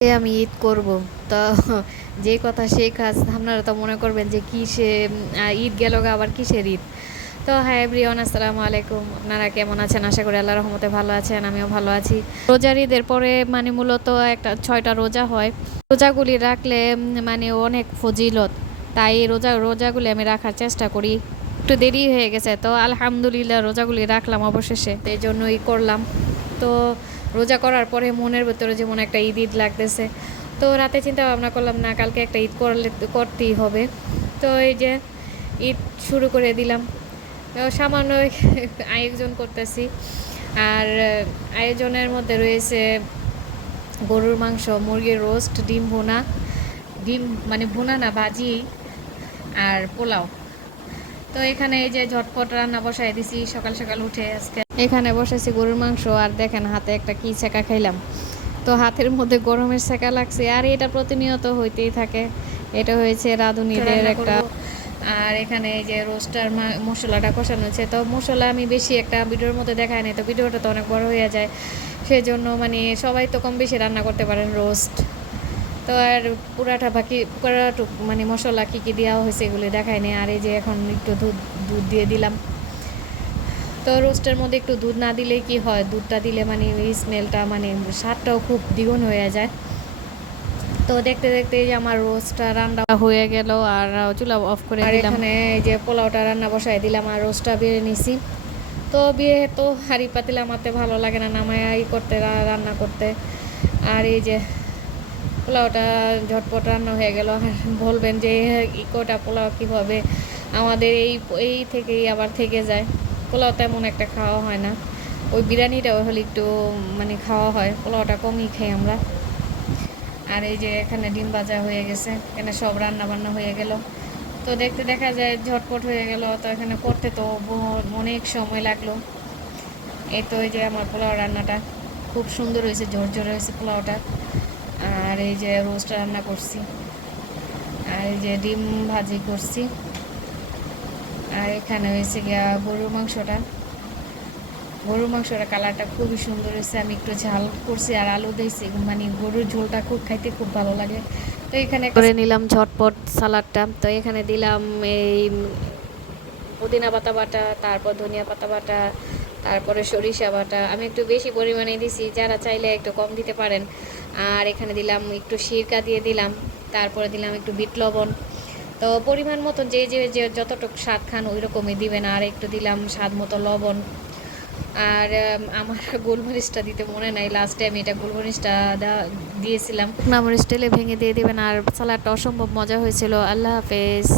আমি ঈদ করব। তো যে কথা সেই কাজ আপনারা তো মনে করবেন যে কিসে আহ, ঈদ গেল আবার কিসের ঈদ? তো হ্যাঁ এভরিওয়ান আসসালামু আলাইকুম। আপনারা কেমন আছেন? আশা করি আল্লাহ রহমতে ভালো আছেন আমিও ভালো আছি। রোজার ঈদের পরে মানে মূলত একটা ছয়টা রোজা হয়। রোজাগুলি রাখলে মানে অনেক ফজিলত। তাই রোজা রোজাগুলি আমি রাখার চেষ্টা করি। একটু দেরি হয়ে গেছে তো আলহামদুলিল্লাহ রোজাগুলি রাখলাম অবশেষে এই জন্যই করলাম। তো রোজা করার পরে মনের ভেতরে যেমন একটা ঈদ ঈদ লাগতেছে। তো রাতে চিন্তা ভাবনা করলাম, না, কালকে একটা ঈদ করলে করতেই হবে। তো এই যে ঈদ শুরু করে দিলাম। সামান্য আয়োজন করতেছি। আর আয়োজনের মধ্যে রয়েছে গরুর মাংস, মুরগির রোস্ট, ডিম ভুনা। ডিম মানে ভুনা না, ভাজি আর পোলাও। তো এখানে এই যে ঝটপট রান্না বসাই দিছি সকাল সকাল উঠে আজকে এখানে বসেছি গরুর মাংস আর দেখেন হাতে একটা কি ছেঁকা খাইলাম। তো হাতের মধ্যে গরমের ছেঁকা লাগছে আর এটা প্রতিনিয়ত হইতেই থাকে। এটা হয়েছে রাঁধুনিদের একটা আর এখানে এই যে রোস্টার মশলাটা কষানো হচ্ছে। তো মশলা আমি বেশি একটা ভিডিওর মধ্যে দেখাই নাই তো ভিডিওটা তো অনেক বড় হয়ে যায়। সেজন্য মানে সবাই তো কম বেশি রান্না করতে পারেন রোস্ট। তো আর পুরাটা বাকি পুরাটুক মানে মশলা কী কী দেওয়া হয়েছে এগুলি দেখায়নি আর এই যে এখন একটু দুধ দুধ দিয়ে দিলাম। তো রোস্টের মধ্যে একটু দুধ না দিলে কি হয়? দুধটা দিলে মানে এই স্মেলটা মানে স্বাদটাও খুব দ্বিগুণ হয়ে যায়। তো দেখতে দেখতে এই যে আমার রোস্টটা রান্না হয়ে গেল আর চুলা অফ করে আর এখানে এই যে পোলাওটা রান্না বসাই দিলাম আর রোস্টটা বেড়ে নিছি। তো বিয়ে তো হাঁড়ি পাতিলা মারতে ভালো লাগে না নামায় করতে রান্না করতে। আর এই যে পোলাওটা ঝটপট রান্না হয়ে গেল। বলবেন যে ইকোটা পোলাও কীভাবে? আমাদের এই এই থেকেই আবার থেকে যায়। পোলাও তেমন একটা খাওয়া হয় না। ওই বিরিয়ানিটাও হলে একটু মানে খাওয়া হয়। পোলাওটা কমই খাই আমরা। আর এই যে এখানে ডিম ভাজা হয়ে গেছে। এখানে সব রান্না বান্না হয়ে গেল। তো দেখতে দেখা যায় ঝটপট হয়ে গেল। তো এখানে করতে তো অনেক সময় লাগল। এই তো এই যে আমার পোলাও রান্নাটা। খুব সুন্দর হয়েছে, ঝরঝর হয়েছে পোলাওটা। আর এই যে রোস্ট রান্না করছি। আর এই যে ডিম ভাজি করছি। আর এখানে হয়েছে গিয়া গরুর মাংসটা। গরুর মাংসটা কালারটা খুবই সুন্দর হয়েছে। আমি একটু ঝাল করছি আর আলু দিয়েছি। মানে গরুর ঝোলটা খুব খাইতে খুব ভালো লাগে। তো এখানে করে নিলাম ঝটপট সালাডটা তো এখানে দিলাম এই পুদিনা পাতা বাটা, তারপর ধনিয়া পাতা বাটা তারপরে সরিষা বাটা আমি একটু বেশি পরিমাণে দিছি, যারা চাইলে একটু কম দিতে পারেন। আর এখানে দিলাম একটু সিরকা দিয়ে দিলাম, তারপরে দিলাম একটু বিট লবণ। তো পরিমাণ মতো যে যে যে যতটুকু স্বাদ খান ওই রকমই দিবেন, আর একটু দিলাম স্বাদ মতো লবণ। আর আমার গোলমরিচটা দিতে মনে নাই লাস্টে আমি এটা গোলমরিচটা দিয়েছিলাম। নামরিচ টেলে ভেঙে দিয়ে দিবেন, আর সালাডটা অসম্ভব মজা হয়েছিল। আল্লাহ হাফেজ।